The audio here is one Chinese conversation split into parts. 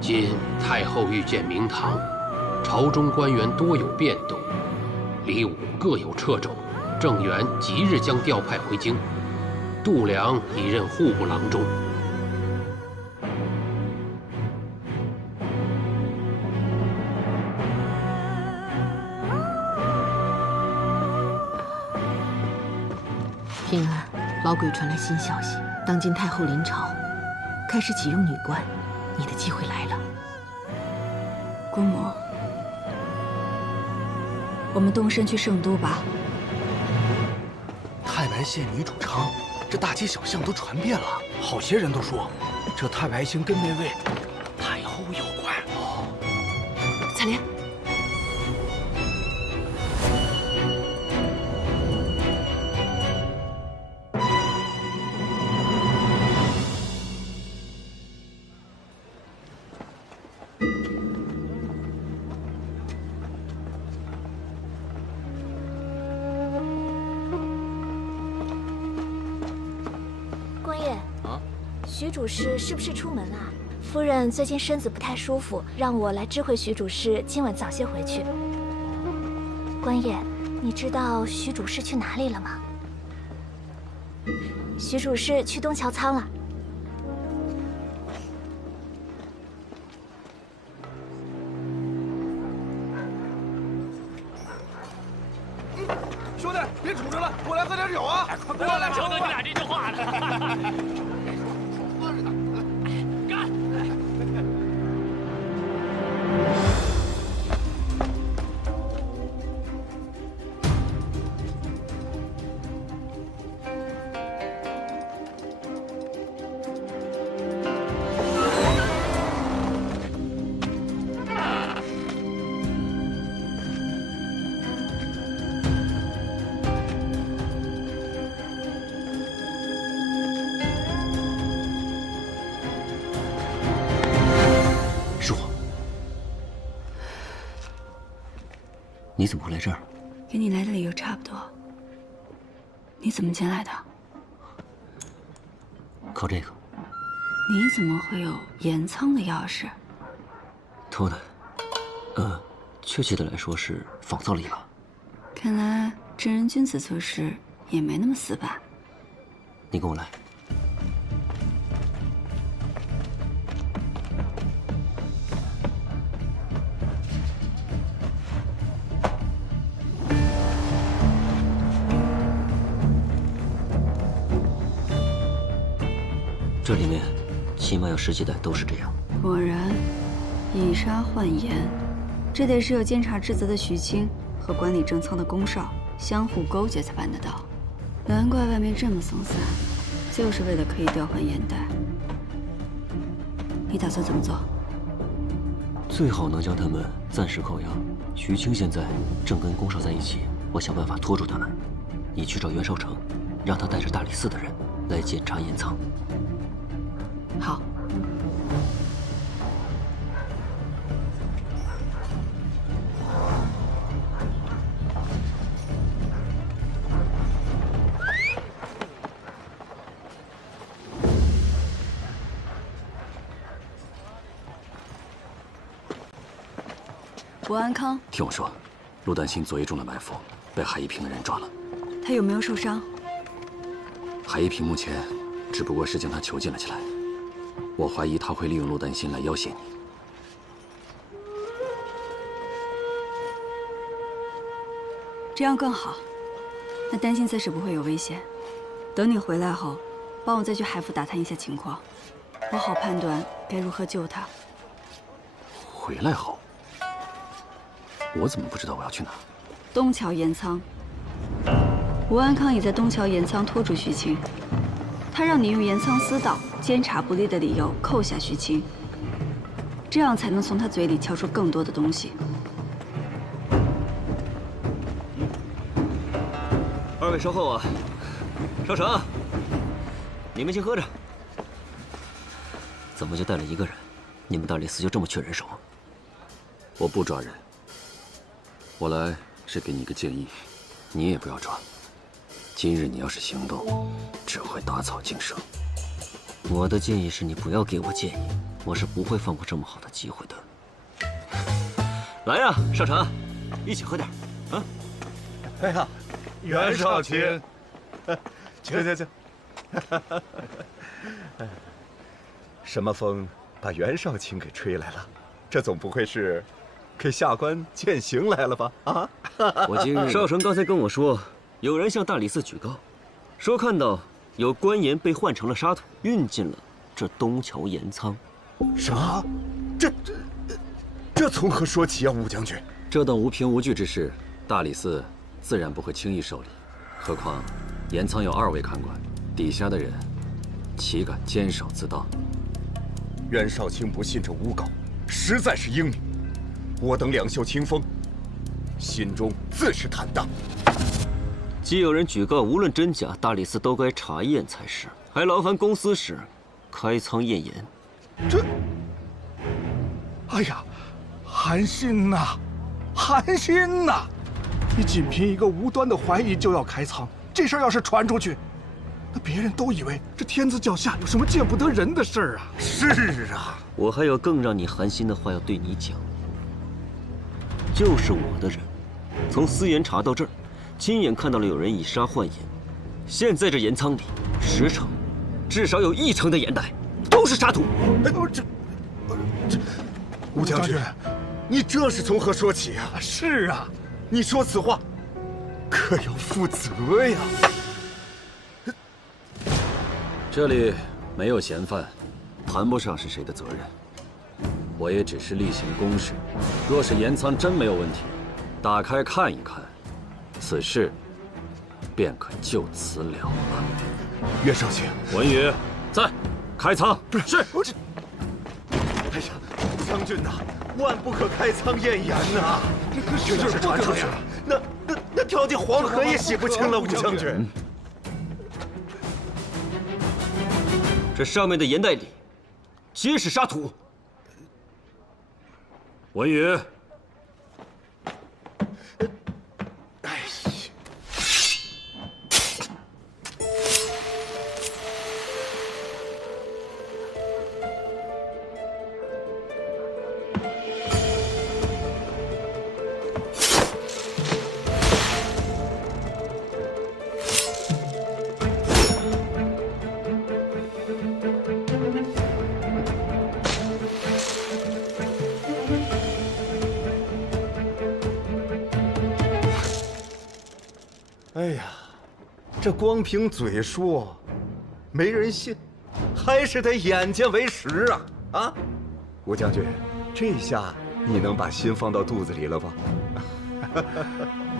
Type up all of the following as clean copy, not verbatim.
今太后御见明堂，朝中官员多有变动，李武各有掣肘，郑元即日将调派回京，度量已任户部郎中。平儿，老鬼传来新消息，当今太后临朝，开始启用女官，你的机会来了。姑母，我们动身去圣都吧。太白县女主昌，这大街小巷都传遍了，好些人都说，这太白星跟那位太后有关。哦，采莲。徐主事是不是出门了？夫人最近身子不太舒服，让我来知会徐主事，今晚早些回去。官爷，你知道徐主事去哪里了吗？徐主事去东桥仓了。兄弟，别杵着了，过来喝点酒啊！快过来，求得你俩这句话了。你怎么会来这儿？跟你来的理由差不多。你怎么进来的？靠这个。你怎么会有盐仓的钥匙？偷的。确切的来说是仿造了一把。看来正人君子做事也没那么死板。你跟我来。这里面起码有10几袋都是这样。果然，以沙换盐，这得是有监察职责的徐青和管理正仓的龚少相互勾结才办得到。难怪外面这么松散，就是为了可以调换眼袋。你打算怎么做？最好能将他们暂时扣押。徐青现在正跟宫少在一起，我想办法拖住他们。你去找袁绍成，让他带着大理寺的人来检查盐仓。好。吴安康，听我说，陆丹心昨夜中了埋伏，被海一平的人抓了。他有没有受伤？海一平目前只不过是将他囚禁了起来，我怀疑他会利用陆丹心来要挟你。这样更好。那丹心暂时不会有危险。等你回来后，帮我再去海府打探一下情况，我好判断该如何救他。回来后，我怎么不知道我要去哪？东桥盐仓。吴安康已在东桥盐仓拖住徐青，他让你用盐仓私盗、监察不力的理由扣下徐青，这样才能从他嘴里撬出更多的东西。二位稍后啊，少成，你们先喝着。怎么就带了一个人？你们大理寺就这么缺人手？我不抓人，我来是给你一个建议，你也不要抓。今日你要是行动，只会打草惊蛇。我的建议是你不要给我建议，我是不会放过这么好的机会的。来呀，少成，一起喝点啊！哎呀，袁少卿，请。什么风把袁少卿给吹来了？这总不会是给下官践行来了吧？啊！我今日少成刚才跟我说，有人向大理寺举告，说看到有官盐被换成了沙土，运进了这东桥盐仓。什么？这从何说起啊，武将军？这等无凭无据之事，大理寺自然不会轻易受理。何况盐仓有2位看管，底下的人岂敢监守自盗？袁少卿不信这诬告，实在是英明。我等两袖清风，心中自是坦荡。既有人举告，无论真假，大理寺都该查验才是，还劳烦公司时开仓验盐。这，哎呀，韩信呐，韩信呐！你仅凭一个无端的怀疑就要开仓，这事儿要是传出去，那别人都以为这天子脚下有什么见不得人的事儿啊！是啊，我还有更让你寒心的话要对你讲，就是我的人，从私盐查到这儿，亲眼看到了有人以沙换盐，现在这盐仓里10成，至少有1成的盐袋都是沙土。这，吴将军，你这是从何说起啊？是啊，你说此话，可要负责呀。这里没有嫌犯，谈不上是谁的责任。我也只是例行公事。若是盐仓真没有问题，打开看一看，此事便可就此了了。袁少卿，文宇，在，开仓。是。哎呀，将军呐，万不可开仓验盐呐！这要是传出去，那跳进黄河也洗不清了，吴将军。这上面的盐袋里皆是沙土。文宇，哎呀！哎呀，这光凭嘴说，没人信，还是得眼见为实啊！啊，吴将军，这下你能把心放到肚子里了吧？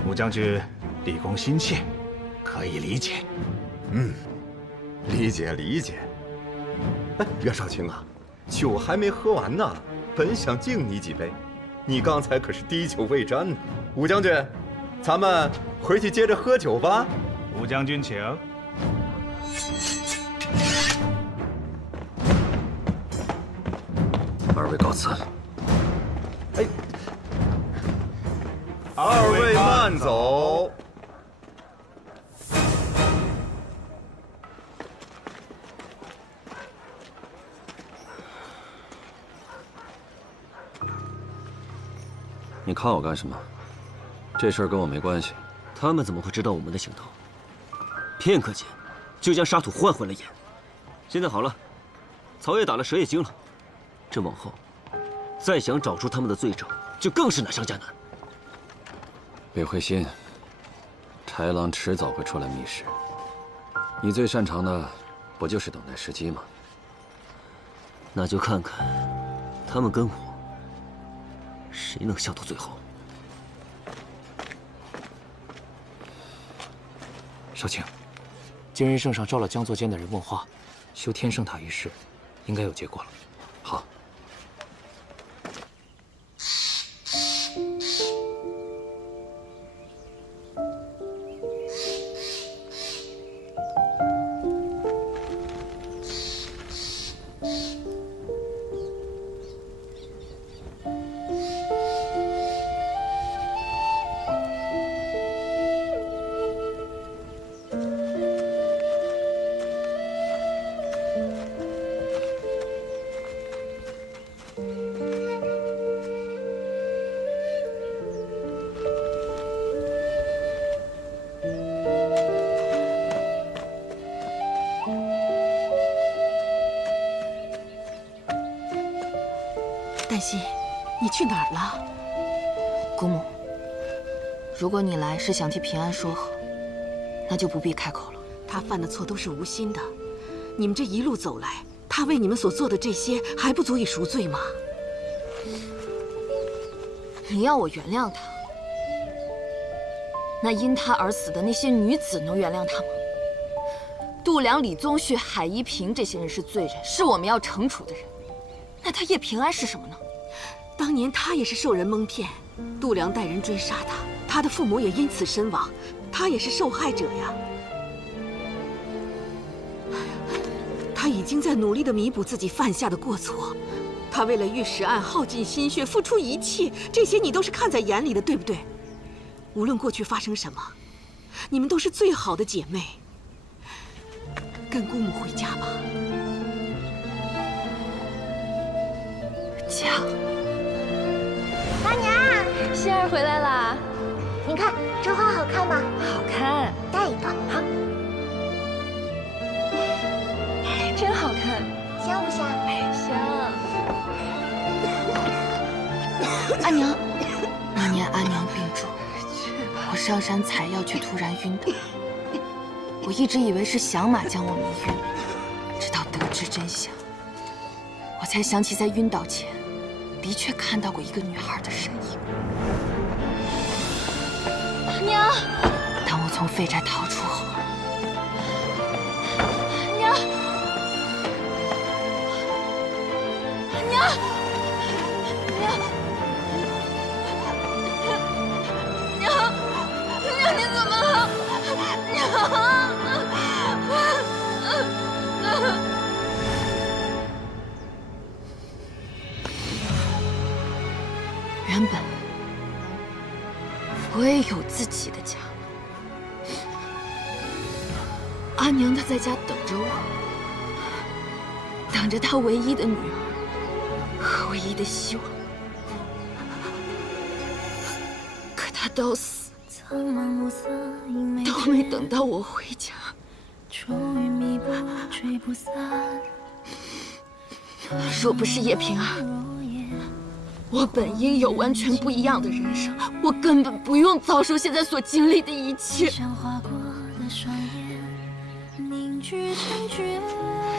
吴将军，李公心切，可以理解。理解理解。哎，袁绍卿啊，酒还没喝完呢，本想敬你几杯，你刚才可是滴酒未沾呢。武将军，咱们回去接着喝酒吧。武将军请。二位告辞。哎，二位慢走。你看我干什么？这事儿跟我没关系。他们怎么会知道我们的行头？片刻间，就将沙土换回了眼。现在好了，曹也打了，蛇也惊了。这往后，再想找出他们的罪证，就更是难上加难。别灰心，豺狼迟早会出来觅食。你最擅长的，不就是等待时机吗？那就看看，他们跟我，谁能笑到最后。少卿，今日圣上召了江作监的人问话，修天圣塔一事，应该有结果了。好。黛西，你去哪儿了？姑母，如果你来是想替平安说和，那就不必开口了。他犯的错都是无心的，你们这一路走来，他为你们所做的这些还不足以赎罪吗？你要我原谅他，那因他而死的那些女子能原谅他吗？度良、李宗旭、海一平这些人是罪人，是我们要惩处的人。那他叶平安是什么呢？当年他也是受人蒙骗，度良带人追杀他，他的父母也因此身亡，他也是受害者呀。他已经在努力地弥补自己犯下的过错，他为了玉石案耗尽心血，付出一切，这些你都是看在眼里的，对不对？无论过去发生什么，你们都是最好的姐妹。跟姑母回家吧。家。阿娘，仙儿回来啦！您看这花好看吗？好看，带一朵。好，真好看，香不香？香。阿娘，那年阿娘病重，我上山采药却突然晕倒。我一直以为是响马将我迷晕，直到得知真相，我才想起在晕倒前，的确看到过一个女孩的身影。娘，当我从废宅逃出后，娘，娘，娘，你怎么了？娘。原本我也有自己的家，阿娘她在家等着我，等着她唯一的女儿和唯一的希望。可她到死都没等到我回家。若不是叶平安，我本应有完全不一样的人生，我根本不用遭受现在所经历的一切。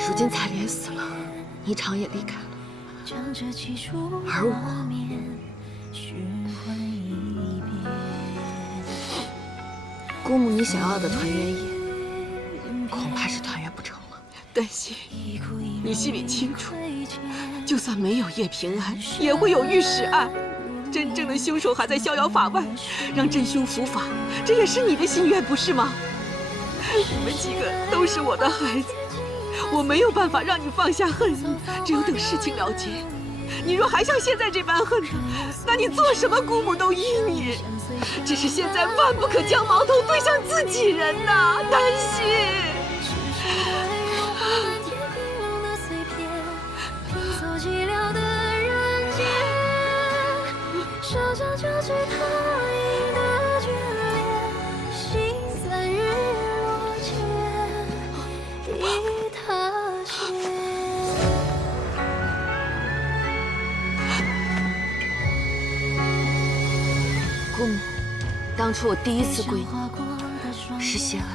如今彩莲死了，霓裳也离开了，而我姑母你想要的团圆夜，恐怕是团圆不成了。丹心，你心里清楚，就算没有叶平安，也会有御史案。真正的凶手还在逍遥法外，让真凶伏法，这也是你的心愿，不是吗？你们几个都是我的孩子，我没有办法让你放下恨意，只有等事情了结。你若还像现在这般恨他，那你做什么姑母都依你。只是现在万不可将矛头对向自己人呐，丹心。姑母，当初我第一次归你是谢恩，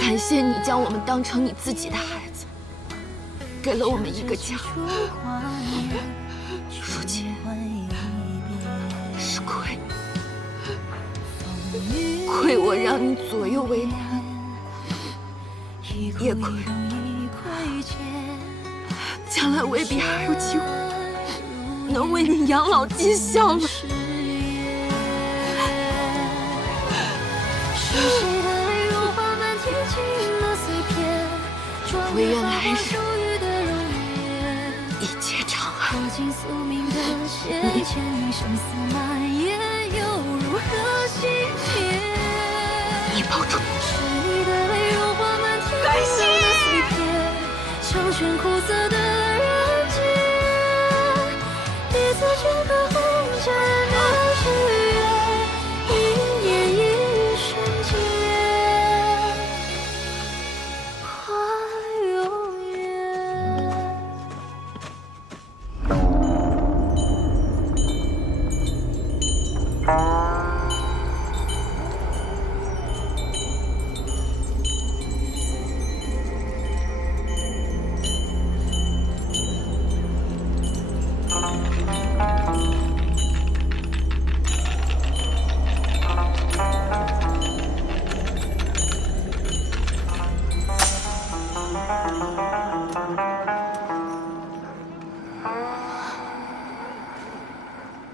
感谢你将我们当成你自己的孩子，给了我们一个家。如今是亏我让你左右为难，也亏将来未必还有机会能为你养老尽孝了。唯愿来日一切长安。你保重。丹心。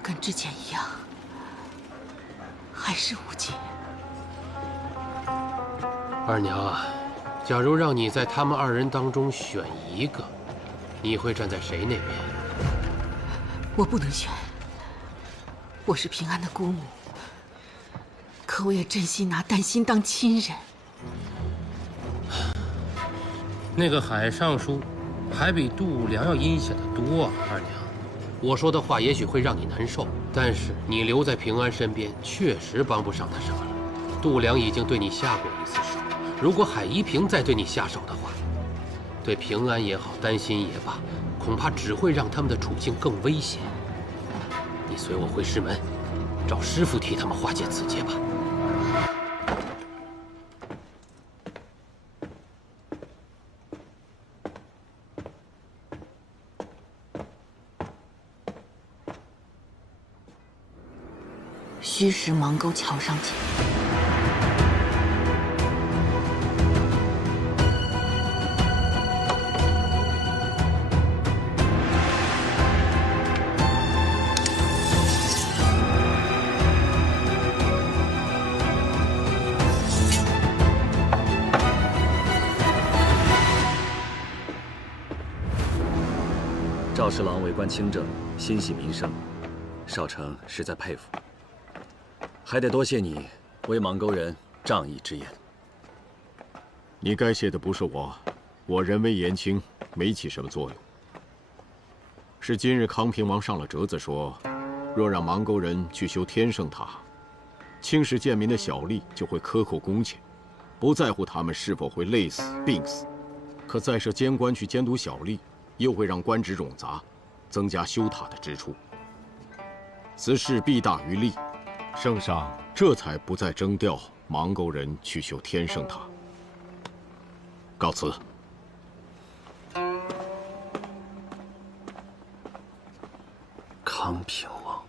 跟之前一样，还是无解。二娘啊，假如让你在他们二人当中选一个，你会站在谁那边？我不能选。我是平安的姑母，可我也真心拿丹心当亲人。那个海上书，还比度娘要阴险得多啊，二娘。我说的话也许会让你难受，但是你留在平安身边，确实帮不上他什么了。度娘已经对你下过一次手，如果海一平再对你下手的话，对平安也好，丹心也罢，恐怕只会让他们的处境更危险。你随我回师门，找师傅替他们化解此劫吧。虚实芒沟桥上见。赵侍郎为官清正，心系民生，少城实在佩服。还得多谢你为邙沟人仗义之言。你该谢的不是我，我人微言轻，没起什么作用。是今日康平王上了折子说，若让邙沟人去修天圣塔，青石贱民的小吏就会克扣工钱，不在乎他们是否会累死、病死。可再设监官去监督小吏，又会让官职冗杂，增加修塔的支出。此事弊大于利。圣上这才不再征调邙沟人去修天圣塔。告辞。康平王，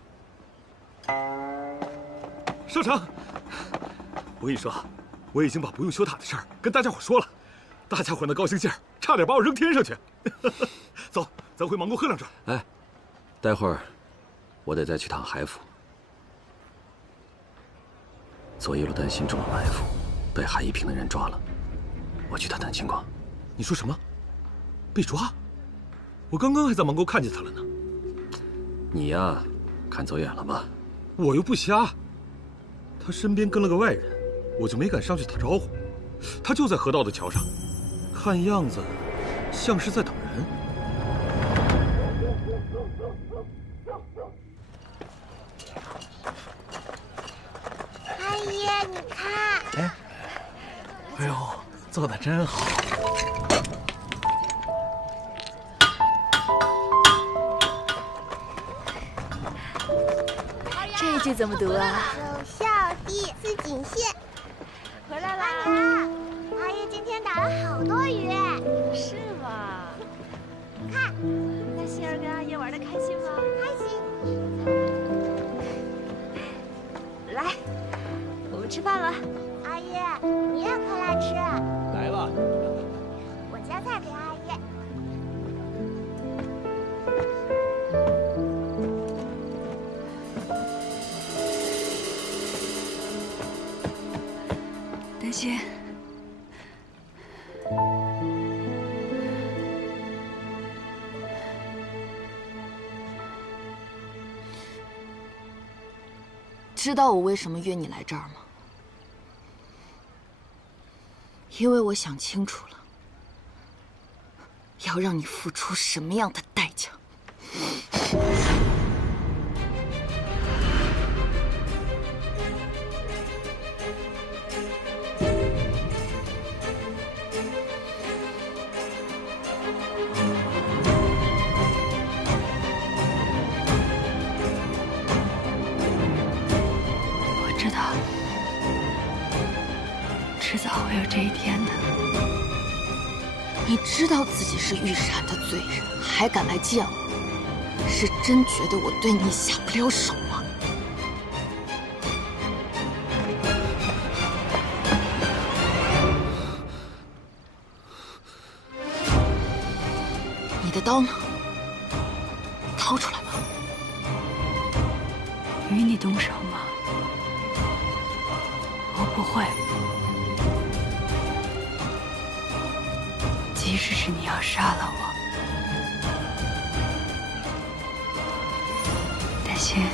少城，我跟你说，我已经把不用修塔的事儿跟大家伙说了，大家伙那高兴劲儿，差点把我扔天上去。走，咱回芒沟喝两盅。哎，待会儿我得再去趟海府。左一路担心中了埋伏，被海一平的人抓了，我去探探情况。你说什么？被抓？我刚刚还在芒沟看见他了呢。你呀，看走眼了吧？我又不瞎。他身边跟了个外人，我就没敢上去打招呼。他就在河道的桥上，看样子像是在等人。阿姨，你看。哎呦，做的真好。这句怎么读啊？首孝弟思锦县。回来啦！阿姨今天打了好多鱼。是吗？看，那欣儿跟阿爷玩的开心吗？开心。来，我们吃饭了。阿姨，你也快来吃。来吧。我夹菜给阿姨。丹心，知道我为什么约你来这儿吗？因为我想清楚了，要让你付出什么样的代价。知道，迟早会有这一天的。你知道自己是御史的罪人，还敢来见我，是真觉得我对你下不了手吗？你的刀呢？掏出来吧。与你动手吗？我不会。即使是你要杀了我，丹心，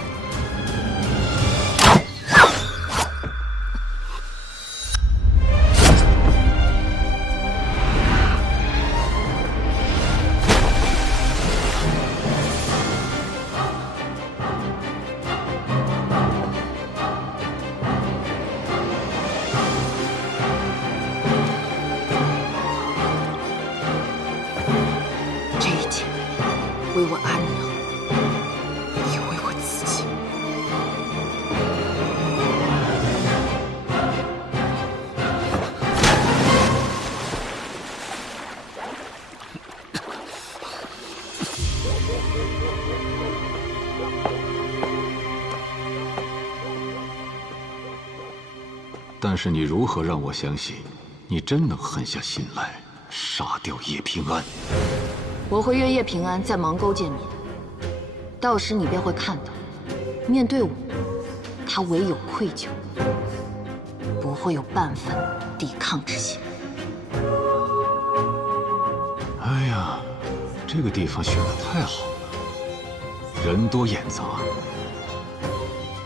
为我阿娘，也为我自己。但是你如何让我相信，你真能狠下心来杀掉叶平安？我会约叶平安在芒沟见面，到时你便会看到，面对我，他唯有愧疚，不会有半分抵抗之心。哎呀，这个地方选得太好了，人多眼杂，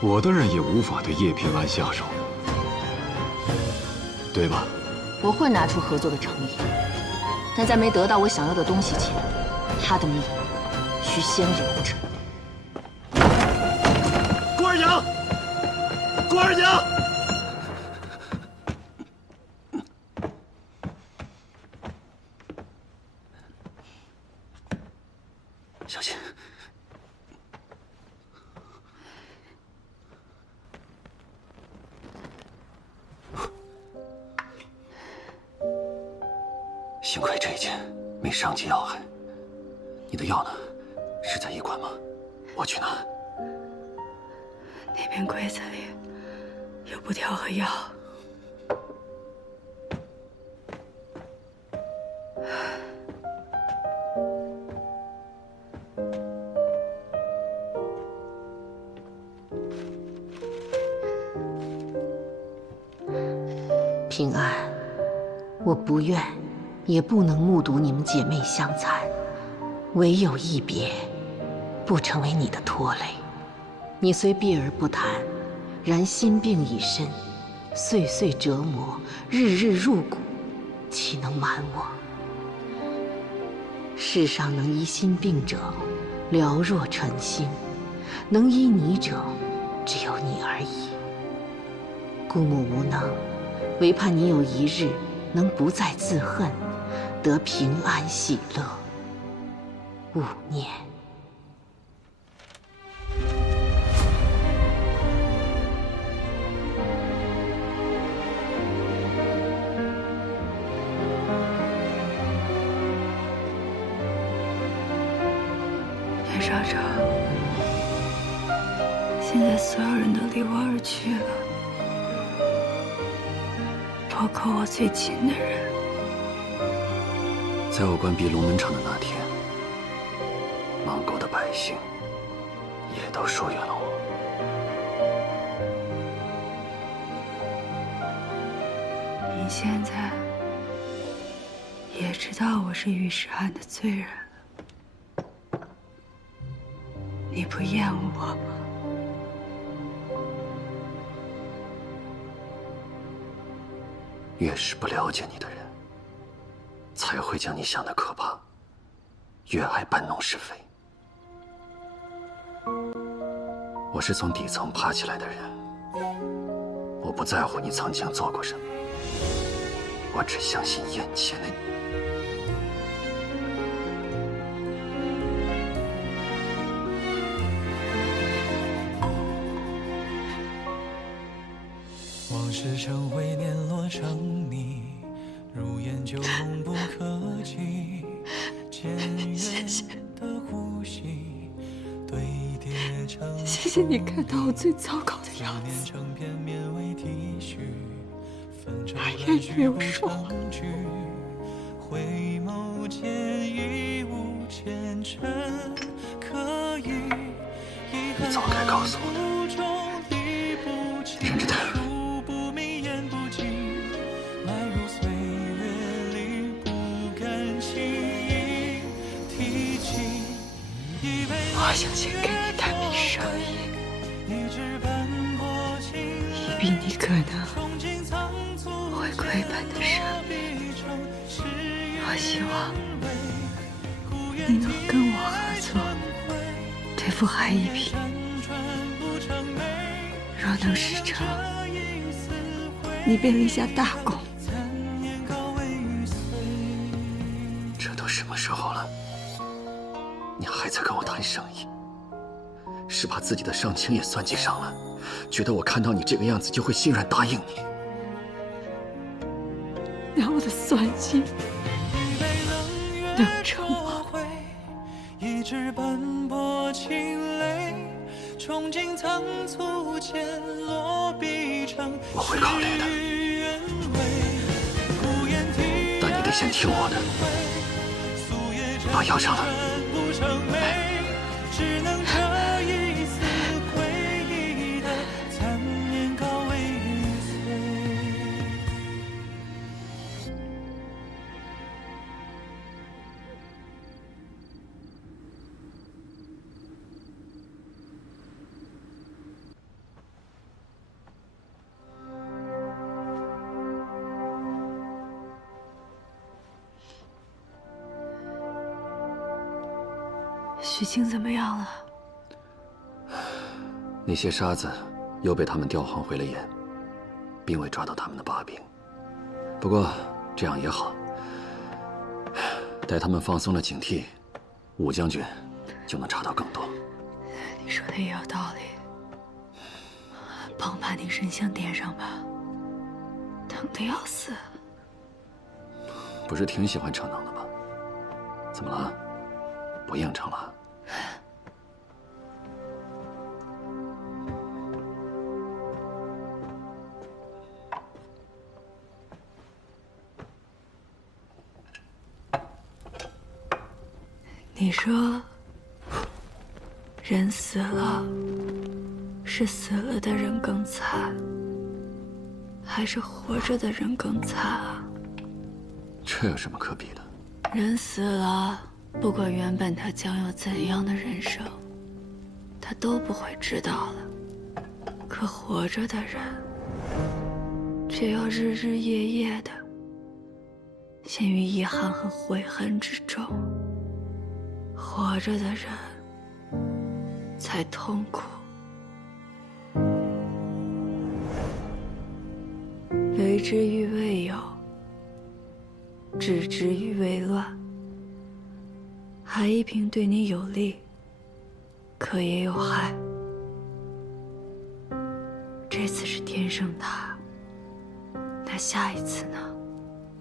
我的人也无法对叶平安下手，对吧？我会拿出合作的诚意，但在没得到我想要的东西前，他的命需先留着。郭二娘，郭二娘，小心！幸亏这一剑没伤及要害。你的药呢？是在医馆吗？我去拿。那边柜子里有布条和药。平安，我不愿，也不能目睹你们姐妹相残，唯有一别，不成为你的拖累。你虽避而不谈，然心病已深，岁岁折磨，日日入骨，岂能瞒我？世上能医心病者，寥若晨星；能医你者，只有你而已。姑母无能，唯盼你有一日能不再自恨，得平安喜乐。勿念。袁少成，现在所有人都离我而去了，包括我最亲的人。在我关闭龙门场的那天，芒沟的百姓也都疏远了我。你现在也知道我是御史案的罪人了，你不厌恶我吗？越是不了解你的人，才会将你想的可怕，越爱搬弄是非。我是从底层爬起来的人，我不在乎你曾经做过什么，我只相信眼前的你。往事成灰，碾落成泥，如烟就永不可及。谢谢，谢谢你看到我最糟糕的样子。阿燕没有说谎。回眸间已无前尘可以。你早该告诉我的，忍着点。我想先给你探明声音，以避你可能会亏本的生命。我希望你能跟我合作，对付韩一平。若能事成，你便立下大功。这都什么时候了？你还在跟我谈生意，是把自己的伤情也算计上了，觉得我看到你这个样子就会心软答应你。拿我的算计能成吗？一直奔波情泪，憧憬仓促间落笔成我会考虑的，但你得先听我的，把药上了。只能这一丝回忆的残念告慰与随。许清怎么样了？那些沙子又被他们调换回了眼，并未抓到他们的把柄。不过这样也好，待他们放松了警惕，武将军就能查到更多。你说的也有道理，帮把那神像点上吧，疼得要死。不是挺喜欢逞能的吗？怎么了？不应承了？你说，人死了，是死了的人更惨，还是活着的人更惨啊？这有什么可比的？人死了，不管原本他将有怎样的人生，他都不会知道了。可活着的人，却要日日夜夜的陷于遗憾和悔恨之中。活着的人才痛苦。为之于未有，置之于未乱。海一平对你有利，可也有害。这次是天生他，那下一次呢？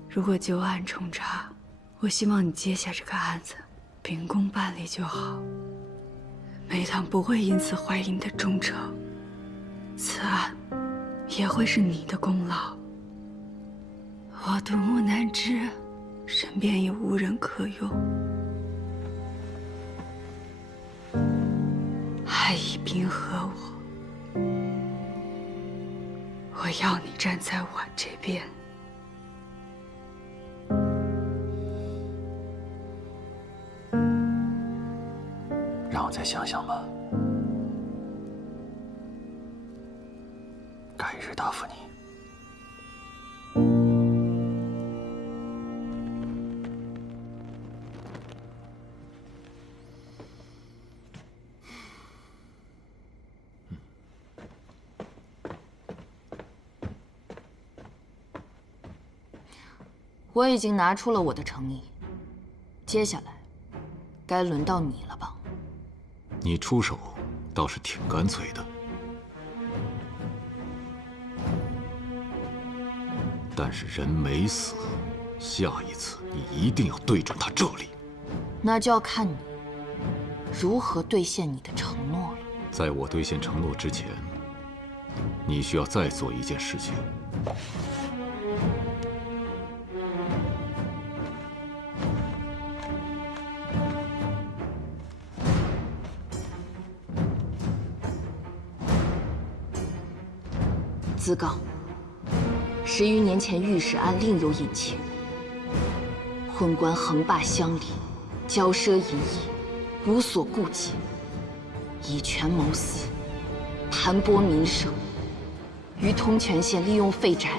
如果旧案重查，我希望你接下这个案子，秉公办理就好。梅堂不会因此怀疑你的忠诚，此案也会是你的功劳。我独木难支，身边也无人可用。海一平和我要你站在我这边。让我再想想吧，改日答复你。我已经拿出了我的诚意，接下来该轮到你了吧？你出手倒是挺干脆的，但是人没死，下一次你一定要对准他这里。那就要看你如何兑现你的承诺了。在我兑现承诺之前，你需要再做一件事情。自告，10余年前御史案另有隐情，昏官横霸乡里，骄奢淫逸，无所顾忌，以权谋私，盘剥民生，于通泉县利用废宅，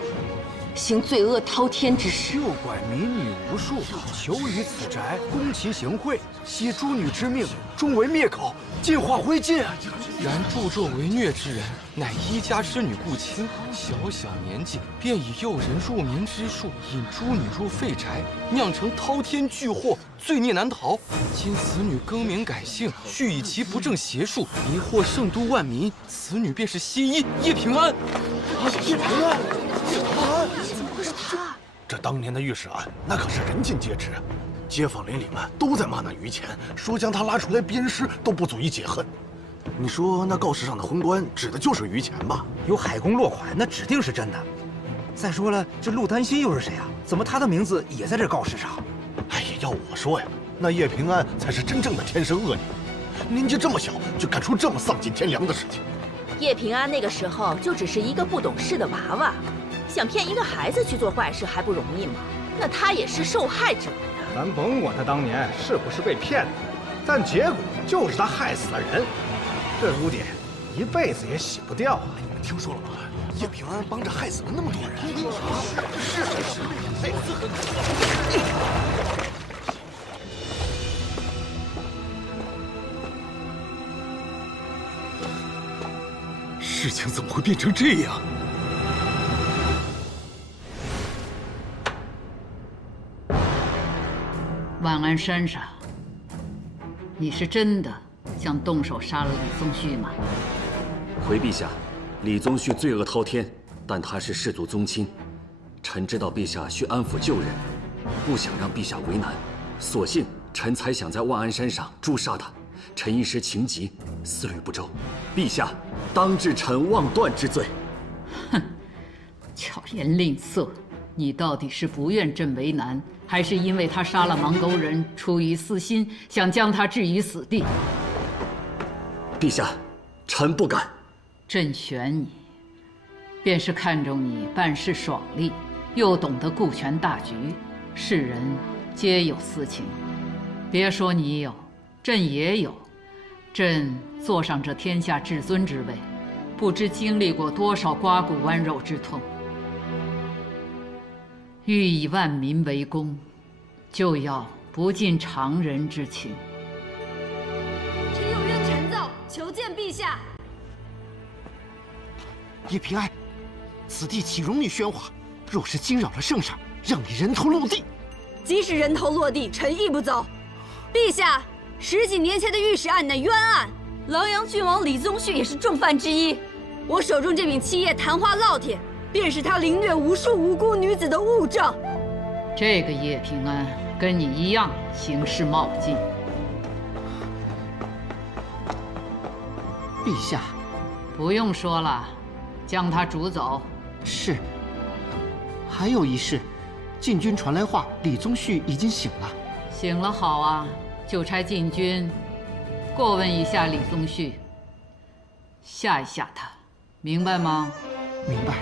行罪恶滔天之事。诱拐民女无数，囚于此宅，攻其行贿，惜诸女之命，终为灭口，尽化灰烬。然助纣为虐之人，乃一家之女顾卿，小小年纪便以诱人入眠之术，引诸女入废宅，酿成滔天巨祸，罪孽难逃。今此女更名改姓，续以其不正邪术，迷惑圣都万民。此女便是新一叶平安。叶平安，叶平安，怎么会是他？这当年的御史案，那可是人尽皆知，街坊邻里们都在骂那于谦，说将他拉出来鞭尸都不足以解恨。你说那告示上的昏官指的就是于谦吧？有海公落款，那指定是真的。再说了，这陆丹心又是谁啊？怎么他的名字也在这告示上？哎呀，要我说呀，那叶平安才是真正的天生恶女，年纪这么小就干出这么丧尽天良的事情。叶平安那个时候就只是一个不懂事的娃娃，想骗一个孩子去做坏事还不容易吗？那他也是受害者呀。咱甭管他当年是不是被骗的，但结果就是他害死了人，这污点一辈子也洗不掉啊！你们听说了吗？叶平安帮着害死了那么多人。是，哎，事情怎么会变成这样？万安山上，你是真的想动手杀了李宗旭吗？回陛下，李宗旭罪恶滔天，但他是世族宗亲，臣知道陛下需安抚旧人，不想让陛下为难，所幸臣才想在万安山上诛杀他。臣一时情急，思虑不周，陛下当治臣妄断之罪。哼，巧言令色，你到底是不愿朕为难，还是因为他杀了芒沟人，出于私心，想将他置于死地？陛下，臣不敢。朕选你，便是看中你办事爽利，又懂得顾全大局。世人皆有私情，别说你有，朕也有。朕坐上这天下至尊之位，不知经历过多少刮骨剜肉之痛。欲以万民为公，就要不近常人之情。臣有冤陈奏，求见陛下。叶平安，此地岂容你喧哗？若是惊扰了圣上，让你人头落地。即使人头落地，臣亦不走。陛下，10几年前的御史案乃冤案，琅琊郡王李宗旭也是重犯之一。我手中这柄七叶昙花烙铁，便是他凌虐无数无辜女子的物证。这个叶平安跟你一样行事冒进。陛下，不用说了，将他逐走。是。还有一事，禁军传来话，李宗旭已经醒了。醒了好啊，就差禁军过问一下李宗旭，吓一吓他，明白吗？明白。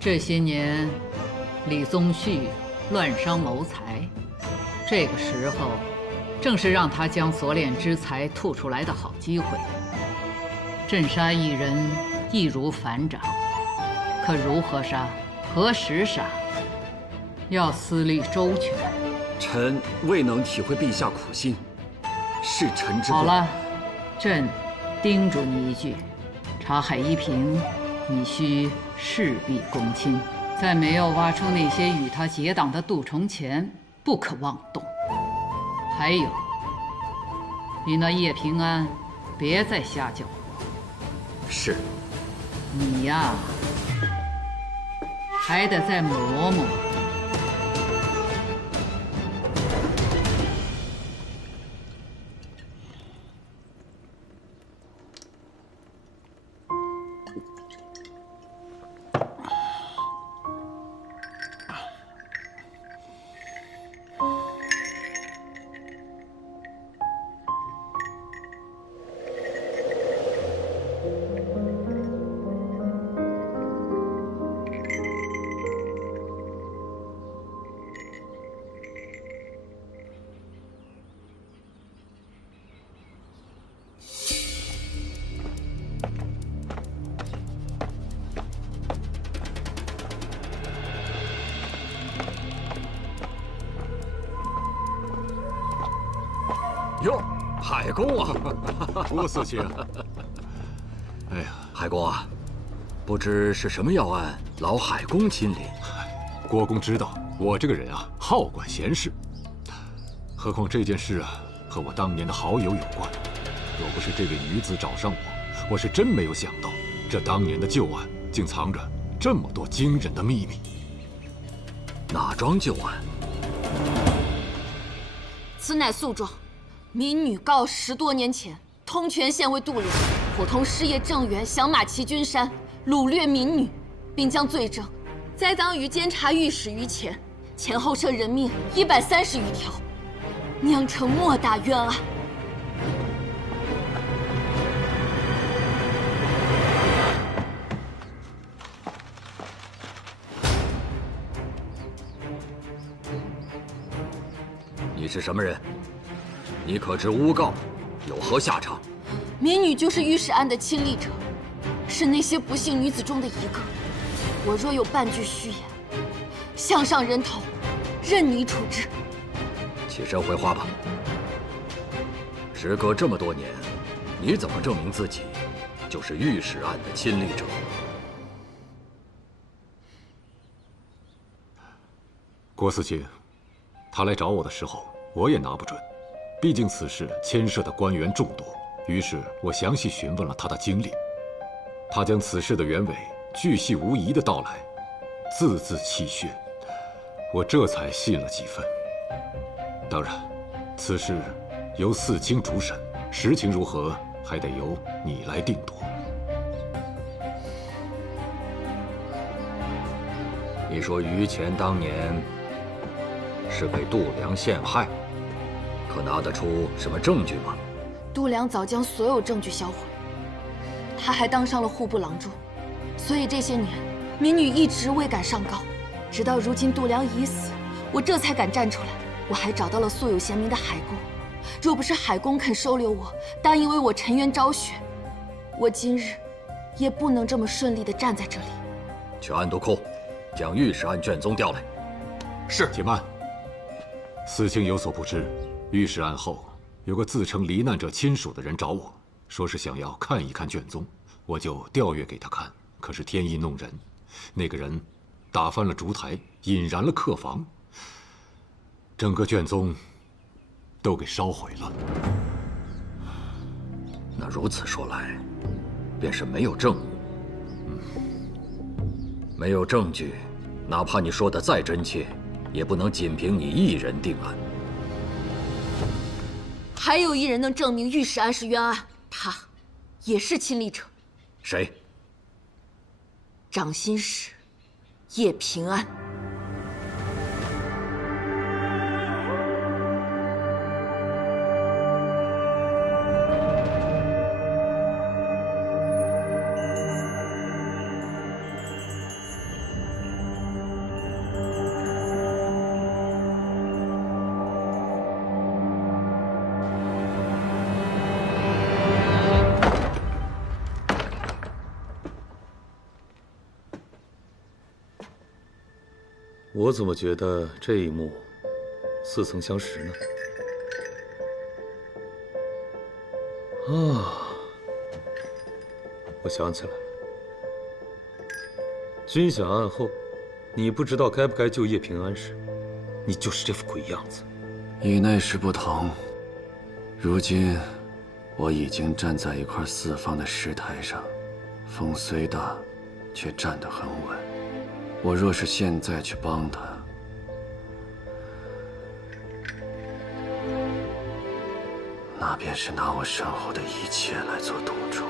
这些年，李宗旭乱伤谋财，这个时候正是让他将所敛之财吐出来的好机会。朕杀一人，易如反掌，可如何杀，何时杀，要思虑周全。臣未能体会陛下苦心，是臣之过。好了，朕叮嘱你一句：查海一平，你需事必躬亲，在没有挖出那些与他结党的蠹虫前，不可妄动。还有，你那叶平安，别再瞎搅和。是。你呀，还得再磨磨。哟，海公啊，郭四卿。哎呀，海公啊，不知是什么要案，劳海公亲临。郭公知道我这个人啊，好管闲事。何况这件事啊，和我当年的好友有关。若不是这位女子找上我，我是真没有想到，这当年的旧案竟藏着这么多惊人的秘密。哪桩旧案？此乃诉状。民女告10多年前，通泉县尉度量伙同师爷郑元降马齐君山，掳掠民女，并将罪证栽赃于监察御史于前，前后涉人命130余条，酿成莫大冤案。你是什么人？你可知诬告有何下场？民女就是御史案的亲历者，是那些不幸女子中的一个。我若有半句虚言，项上人头，任你处置。起身回话吧。时隔这么多年，你怎么证明自己就是御史案的亲历者？郭四卿，他来找我的时候，我也拿不准。毕竟此事牵涉的官员众多，于是我详细询问了他的经历。他将此事的原委巨细无遗地道来，字字泣血，我这才信了几分。当然，此事由四卿主审，实情如何还得由你来定夺。你说于乾当年是被度量陷害？可拿得出什么证据吗？度量早将所有证据销毁，他还当上了户部郎中，所以这些年民女一直未敢上告，直到如今度量已死，我这才敢站出来。我还找到了素有贤名的海公，若不是海公肯收留我，答应为我沉冤昭雪，我今日也不能这么顺利地站在这里。全案都扣，将御史案卷宗调来。是。且慢，司卿有所不知，御史案后有个自称罹难者亲属的人找我，说是想要看一看卷宗，我就调阅给他看。可是天意弄人，那个人打翻了烛台，引燃了客房，整个卷宗都给烧毁了。那如此说来，便是没有证物。没有证据，哪怕你说的再真切，也不能仅凭你一人定案。还有一人能证明御史案是冤案，他也是亲历者。谁？掌心使叶平安。我怎么觉得这一幕似曾相识呢？啊，我想起来了，军饷案后，你不知道该不该救叶平安时，你就是这副鬼样子。以那时不同，如今我已经站在一块四方的石台上，风虽大，却站得很稳。我若是现在去帮他，那便是拿我身后的一切来做赌注。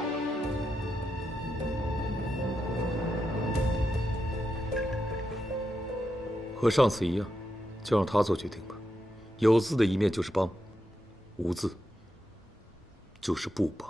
和上次一样，就让他做决定吧。有字的一面就是帮，无字就是不帮。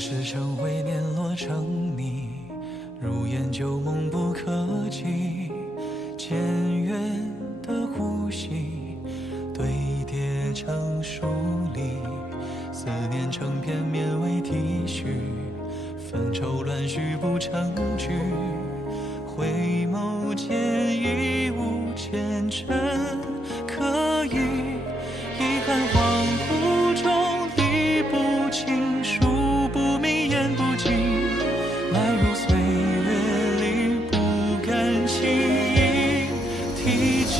时成灰，年落成泥，如烟旧梦不可及。渐远的呼吸堆叠成疏离，思念成片绵为体恤，纷愁乱絮不成句。回眸间已无前尘可疑，遗憾恍惚中理不清，数不明言不尽，埋入岁月里不敢轻易提起。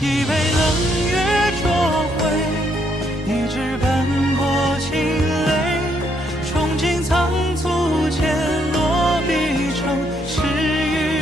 一杯冷月灼灰，一纸斑驳清泪，憧憬仓促间落笔成诗与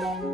了。